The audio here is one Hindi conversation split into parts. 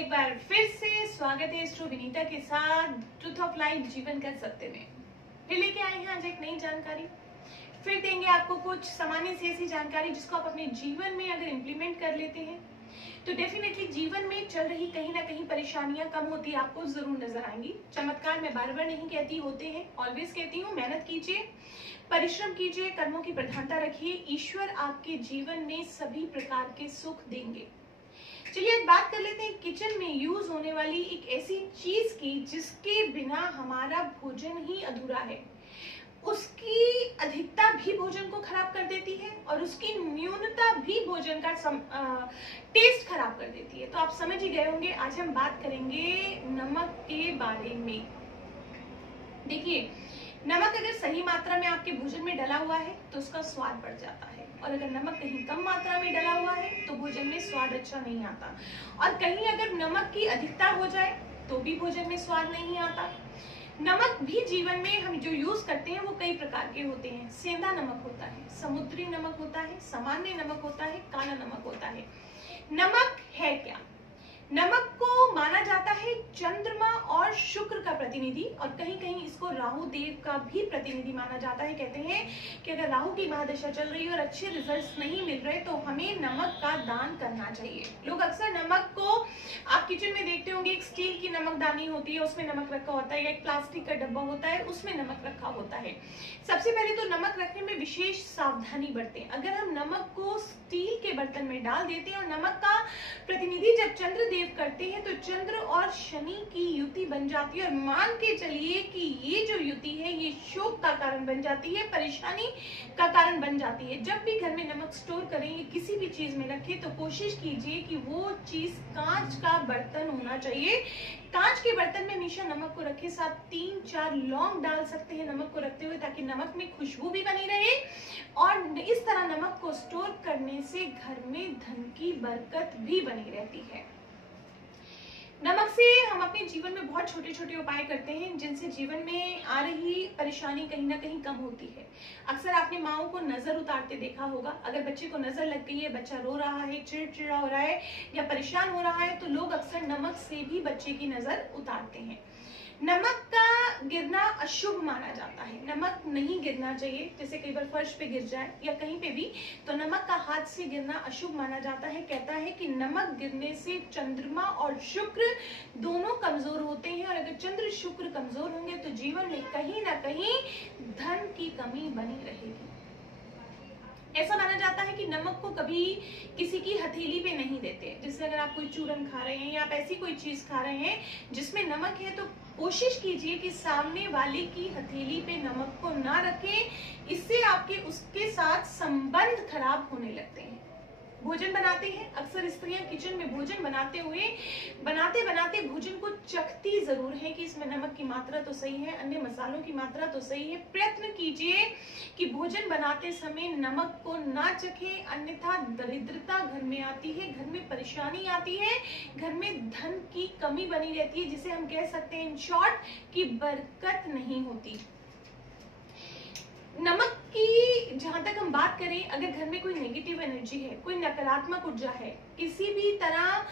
एक बार फिर से स्वागत है स्ट्रो विनीता के साथ ट्रुथ ऑफ लाइफ जीवन का सत्य में। फिर लेके आए हैं आज एक नई जानकारी। फिर देंगे आपको कुछ सामान्य से ऐसी जानकारी जिसको आप अपने जीवन में अगर इम्प्लीमेंट कर लेते हैं तो डेफिनेटली जीवन में चल रही कहीं ना कहीं परेशानियां कम होती आपको जरूर नजर आएंगी। चमत्कार मैं बार बार नहीं कहती, होते हैं, ऑलवेज कहती हूँ। मेहनत कीजिए, परिश्रम कीजिए, कर्मों की प्रधानता रखिए, ईश्वर आपके जीवन में सभी प्रकार के सुख देंगे। चलिए आज बात कर लेते हैं किचन में यूज होने वाली एक ऐसी चीज की जिसके बिना हमारा भोजन ही अधूरा है। उसकी अधिकता भी भोजन को खराब कर देती है और उसकी न्यूनता भी भोजन का टेस्ट खराब कर देती है। तो आप समझ ही गए होंगे आज हम बात करेंगे नमक के बारे में। देखिए, नमक अगर सही मात्रा में आपके भोजन में डला हुआ है तो उसका स्वाद बढ़ जाता है, और अगर नमक कहीं कम मात्रा में डला हुआ है तो भोजन में स्वाद अच्छा नहीं आता, और कहीं अगर नमक की अधिकता हो जाए तो भी भोजन में स्वाद नहीं आता। नमक भी जीवन में हम जो यूज करते हैं वो कई प्रकार के होते हैं। सेंधा नमक होता है, समुद्री नमक होता है, सामान्य नमक होता है, काला नमक होता है। नमक है क्या? नमक को माना जाता है चंद्रमा और शुक्र का प्रतिनिधि, और कहीं कहीं इसको राहु देव का भी प्रतिनिधि माना जाता है। कहते हैं कि अगर राहु की महादशा चल रही है और अच्छे रिजल्ट्स नहीं मिल रहे तो हमें नमक का दान करना चाहिए। लोग अक्सर नमक को आप किचन में देखते होंगे, एक स्टील की नमकदानी होती है, उसमें नमक रखा होता है, या एक प्लास्टिक का डब्बा होता है, उसमें नमक रखा होता है। सबसे पहले तो नमक रखने में विशेष सावधानी बरतें। अगर हम नमक को स्टील के बर्तन में डाल देते हैं और नमक का प्रतिनिधि जब चंद्र करते हैं तो चंद्र और शनि की युति बन जाती है, और मान के चलिए कि ये जो युति है ये शोक का कारण बन जाती है, परेशानी का कारण बन जाती है। जब भी घर में नमक स्टोर करें, किसी भी चीज में रखें, तो कोशिश कीजिए कि वो चीज कांच का बर्तन होना चाहिए। कांच के बर्तन में हमेशा नमक को रखें, साथ 3-4 लौंग डाल सकते हैं नमक को रखते हुए, ताकि नमक में खुशबू भी बनी रहे, और इस तरह नमक को स्टोर करने से घर में धन की बरकत भी बनी रहती है। नमक से हम अपने जीवन में बहुत छोटे छोटे उपाय करते हैं जिनसे जीवन में आ रही परेशानी कहीं ना कहीं कम होती है। अक्सर आपने माओं को नजर उतारते देखा होगा। अगर बच्चे को नजर लग गई है, बच्चा रो रहा है, चिड़चिड़ा हो रहा है या परेशान हो रहा है, तो लोग अक्सर नमक से भी बच्चे की नजर उतारते हैं। नमक का गिरना अशुभ माना जाता है, नमक नहीं गिरना चाहिए। जैसे कई बार फर्श पे गिर जाए या कहीं पे भी, तो नमक का हाथ से गिरना अशुभ माना जाता है। कहता है कि नमक गिरने से चंद्रमा और शुक्र दोनों कमजोर होते हैं, और अगर चंद्र शुक्र कमजोर होंगे तो जीवन में कहीं ना कहीं धन की कमी बनी रहेगी। ऐसा माना जाता है कि नमक को कभी किसी की हथेली पे नहीं देते। जैसे अगर आप कोई चूरन खा रहे हैं या आप ऐसी कोई चीज खा रहे हैं जिसमें नमक है, तो कोशिश कीजिए कि सामने वाले की हथेली पे नमक को ना रखें। इससे आपके उसके साथ संबंध खराब होने लगते हैं। भोजन बनाते हैं, अक्सर स्त्रियां किचन में भोजन बनाते बनाते भोजन को चखती जरूर है कि इसमें नमक की मात्रा तो सही है, अन्य मसालों की मात्रा तो सही है। प्रयत्न कीजिए कि भोजन बनाते समय नमक को ना चखें, अन्यथा दरिद्रता घर में आती है, घर में परेशानी आती है, घर में धन की कमी बनी रहती है, जिसे हम कह सकते हैं इन शॉर्ट कि बरकत नहीं होती। नमक की जहां तक हम बात करें, अगर घर में कोई नेगेटिव एनर्जी है, कोई नकारात्मक ऊर्जा है, किसी भी तरह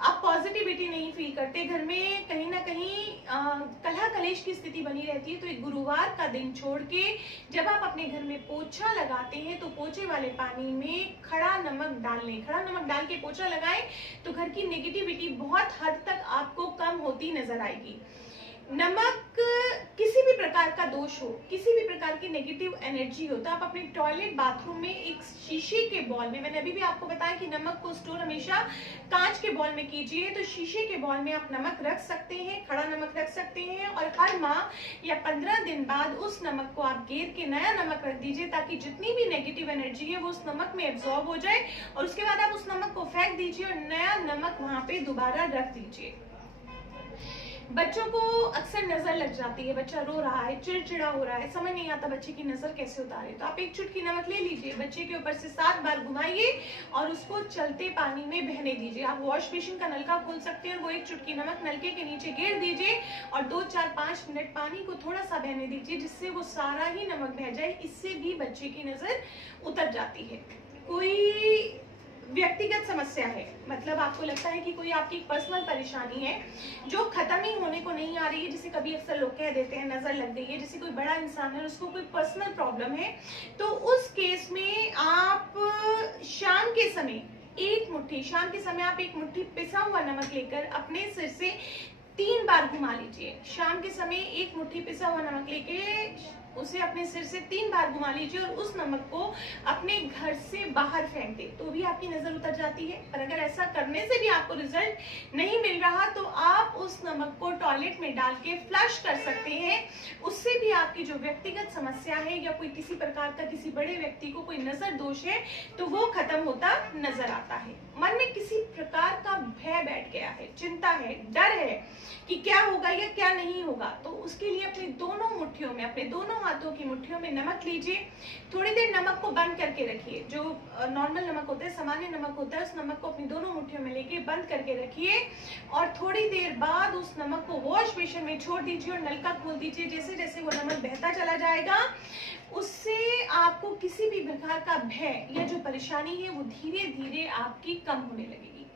आप पॉजिटिविटी नहीं फील करते, घर में कहीं ना कहीं कलह कलेश की स्थिति बनी रहती है, तो एक गुरुवार का दिन छोड़ के जब आप अपने घर में पोछा लगाते हैं तो पोछे वाले पानी में खड़ा नमक डाल लें। खड़ा नमक डाल के पोछा लगाएं तो घर की नेगेटिविटी बहुत हद तक आपको कम होती नजर आएगी। नमक किसी भी प्रकार का दोष हो, किसी भी प्रकार की नेगेटिव एनर्जी हो, तो आप अपने टॉयलेट बाथरूम में एक शीशे के बॉल में, मैंने अभी भी आपको बताया कि नमक को स्टोर हमेशा कांच के बॉल में कीजिए, तो शीशे के बॉल में आप नमक रख सकते हैं, खड़ा नमक रख सकते हैं, और हर माह या 15 दिन बाद उस नमक को आप घेर के नया नमक रख दीजिए, ताकि जितनी भी नेगेटिव एनर्जी है वो उस नमक में एब्जॉर्ब हो जाए, और उसके बाद आप उस नमक को फेंक दीजिए और नया नमक वहां पे दोबारा रख दीजिए। बच्चों को अक्सर नजर लग जाती है, बच्चा रो रहा है, चिड़चिड़ा हो रहा है, समझ नहीं आता बच्चे की नजर कैसे उतारे, तो आप एक चुटकी नमक ले लीजिए, बच्चे के ऊपर से 7 बार घुमाइए और उसको चलते पानी में बहने दीजिए। आप वॉश बेसिन का नलका खोल सकते हैं और वो एक चुटकी नमक नलके के नीचे गिर दीजिए और 2-4-5 मिनट पानी को थोड़ा सा बहने दीजिए, जिससे वो सारा ही नमक बह जाए। इससे भी बच्चे की नजर उतर जाती है। कोई व्यक्तिगत समस्या है, मतलब आपको लगता है कि कोई आपकी पर्सनल परेशानी है जो खत्म ही होने को नहीं आ रही है, जिसे कभी अक्सर लोग कह देते हैं नजर लग गई है, जैसे कोई बड़ा इंसान है उसको कोई पर्सनल प्रॉब्लम है, तो उस केस में आप शाम के समय आप एक मुट्ठी पिसा हुआ नमक लेकर अपने सिर से 3 बार घुमा लीजिए। शाम के समय एक मुट्ठी पिसा हुआ नमक लेके उसे अपने सिर से 3 बार घुमा लीजिए और उस नमक को अपने घर से बाहर फेंक दे, तो भी आपकी नजर उतर जाती है। पर अगर ऐसा करने से भी आपको रिजल्ट नहीं मिल रहा तो आप उस नमक को टॉयलेट में डाल के फ्लश कर सकते हैं। उससे भी आपकी जो व्यक्तिगत समस्या है या कोई किसी प्रकार का किसी बड़े व्यक्ति को कोई नजर दोष है तो वो खत्म होता नजर आता है। मन में किसी प्रकार का भय बैठ गया है, चिंता है, डर है कि क्या होगा या क्या नहीं होगा, तो उसके लिए अपने दोनों मुट्ठियों में, अपने दोनों हाथों की मुट्ठियों में नमक लीजिए। थोड़ी देर नमक को बंद करके रखिए, जो नॉर्मल नमक होता है, सामान्य नमक होता है, उस नमक को अपनी दोनों मुट्ठियों में लेके बंद करके रखिए और थोड़ी देर बाद उस नमक को वॉश बेसिन में छोड़ दीजिए और नलका खोल दीजिए। जैसे जैसे वो नमक बहता चला जाएगा उससे आपको किसी भी प्रकार का भय या जो परेशानी है वो धीरे धीरे आपकी कम होने लगेगी।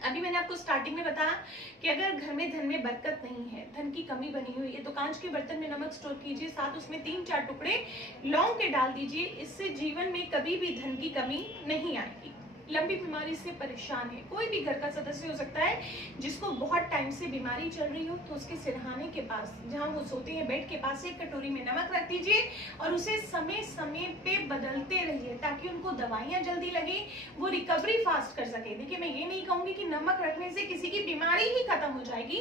अभी मैंने आपको स्टार्टिंग में बताया कि अगर घर में धन में बरकत नहीं है, धन की कमी बनी हुई है, तो कांच के बर्तन में नमक स्टोर कीजिए, साथ उसमें 3-4 टुकड़े लौंग के डाल दीजिए। इससे जीवन में कभी भी धन की कमी नहीं आएगी। लंबी बीमारी से परेशान है, कोई भी घर का सदस्य हो सकता है जिसको बहुत टाइम से बीमारी चल रही हो, तो उसके सिरहाने के पास जहां वो सोते हैं बेड के पास एक कटोरी में नमक रख दीजिए और उसे समय समय पे बदलते रहिए ताकि उनको दवाइयां जल्दी लगे, वो रिकवरी फास्ट कर सके। देखिए मैं ये नहीं कहूंगी कि नमक रखने से किसी की बीमारी ही खत्म हो जाएगी,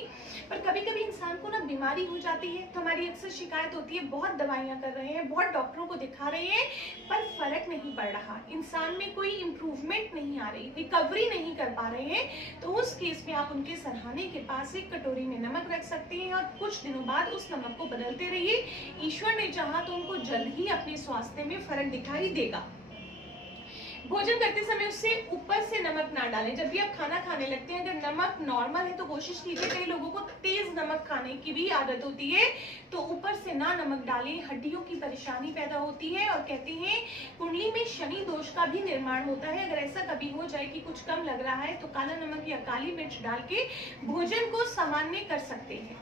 पर कभी कभी इंसान को ना बीमारी हो जाती है तो हमारी अक्सर शिकायत होती है बहुत दवाइयां कर रहे हैं, बहुत डॉक्टरों को दिखा रहे हैं पर फर्क नहीं पड़ रहा, इंसान में कोई इंप्रूवमेंट नहीं आ रही, रिकवरी नहीं कर पा रहे हैं, तो उस केस में आप उनके सरहाने के पास एक कटोरी में नमक रख सकते हैं और कुछ दिनों बाद उस नमक को बदलते रहिए। ईश्वर ने चाहा तो उनको जल्द ही अपने स्वास्थ्य में फर्क दिखाई देगा। भोजन करते समय उससे ऊपर से नमक ना डालें। जब भी आप खाना खाने लगते हैं अगर नमक नॉर्मल है तो कोशिश कीजिए, कई लोगों को तेज नमक खाने की भी आदत होती है, तो ऊपर से ना नमक डालें, हड्डियों की परेशानी पैदा होती है और कहते हैं कुंडली में शनि दोष का भी निर्माण होता है। अगर ऐसा कभी हो जाए कि कुछ कम लग रहा है तो काला नमक या काली मिर्च डाल के भोजन को सामान्य कर सकते हैं।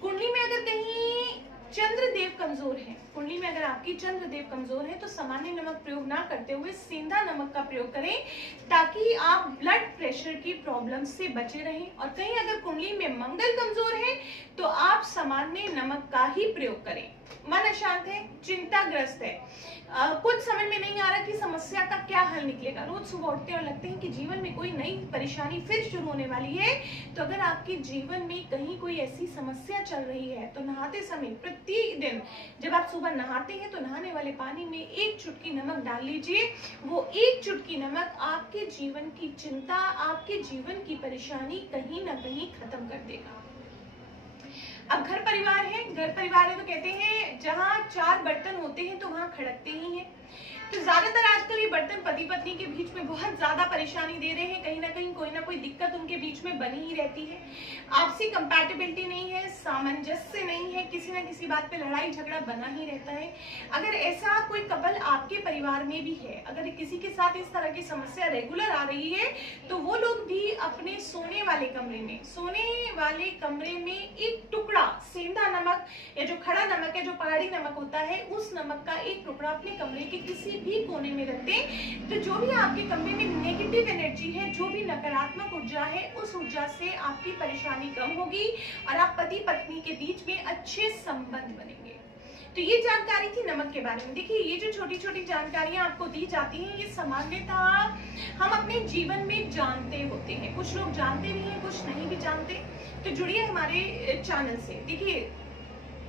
कुंडली में अगर कहीं चंद्रदेव कमजोर है, कुंडली में अगर आपकी चंद्रदेव कमजोर है तो सामान्य नमक प्रयोग ना करते हुए सेंधा नमक का प्रयोग करें ताकि आप ब्लड प्रेशर की प्रॉब्लम से बचे रहें। और कहीं अगर कुंडली में मंगल कमजोर है तो आप सामान्य नमक का ही प्रयोग करें। मन अशांत है, चिंताग्रस्त है, कुछ समझ में नहीं आ रहा कि समस्या का क्या हल निकलेगा, रोज सुबह उठते हैं और लगते हैं कि जीवन में कोई नई परेशानी फिर शुरू होने वाली है, तो अगर आपके जीवन में कहीं कोई ऐसी समस्या चल रही है तो नहाते समय प्रतिदिन जब आप सुबह नहाते हैं तो नहाने वाले पानी में 1 चुटकी नमक डाल लीजिए। वो 1 चुटकी नमक आपके जीवन की चिंता, आपके जीवन की परेशानी कहीं ना कहीं खत्म कर देगा। अब घर परिवार है, घर परिवार है तो कहते हैं जहां 4 बर्तन होते हैं तो वहां खड़कते ही हैं। तो ज्यादातर आजकल ये बर्तन पति पत्नी के बीच में बहुत ज्यादा परेशानी दे रहे हैं, कहीं ना कोई दिक्कत उनके बीच में बनी ही रहती है। आपसी कंपैटिबिलिटी नहीं है, सामंजस्य नहीं है, किसी ना किसी बात पे लड़ाई झगड़ा बना ही रहता है। अगर ऐसा कोई कपल आपके परिवार में भी है, अगर किसी के साथ इस तरह की समस्या रेगुलर आ रही है तो वो लोग भी अपने सोने वाले कमरे में 1 टुकड़ा सेंधा नमक या जो खड़ा नमक है, जो पहाड़ी नमक होता है, उस नमक का 1 टुकड़ा अपने कमरे के किसी भी कोने में रख दें। तो जो भी आपके कमरे में नेगेटिव एनर्जी है, जो भी नकारात्मक ऊर्जा है, उस ऊर्जा से आपकी परेशानी कम होगी और आप पति पत्नी के बीच में अच्छे संबंध बनेंगे। तो ये जानकारी थी नमक के बारे में। देखिए ये जो छोटी छोटी जानकारियां आपको दी जाती हैं ये सामान्यतः हम अपने जीवन में जानते होते हैं, कुछ लोग जानते भी हैं, कुछ नहीं भी जानते। तो जुड़िए हमारे चैनल से। देखिए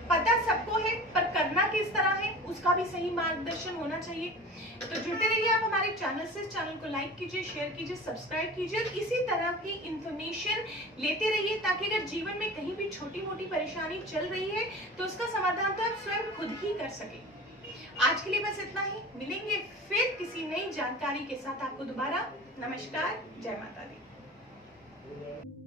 पता सबको है पर करना किस तरह है उसका भी सही मार्गदर्शन होना चाहिए। तो जुड़ते रहिए आप हमारे चैनल से। इस चैनल को लाइक कीजिए, शेयर कीजिए, सब्सक्राइब कीजिए और इसी तरह की इंफॉर्मेशन लेते रहिए ताकि अगर जीवन में कहीं भी छोटी मोटी परेशानी चल रही है तो उसका समाधान तो आप स्वयं खुद ही कर सके। आज के लिए बस इतना ही, मिलेंगे फिर किसी नई जानकारी के साथ आपको दोबारा। नमस्कार, जय माता दी।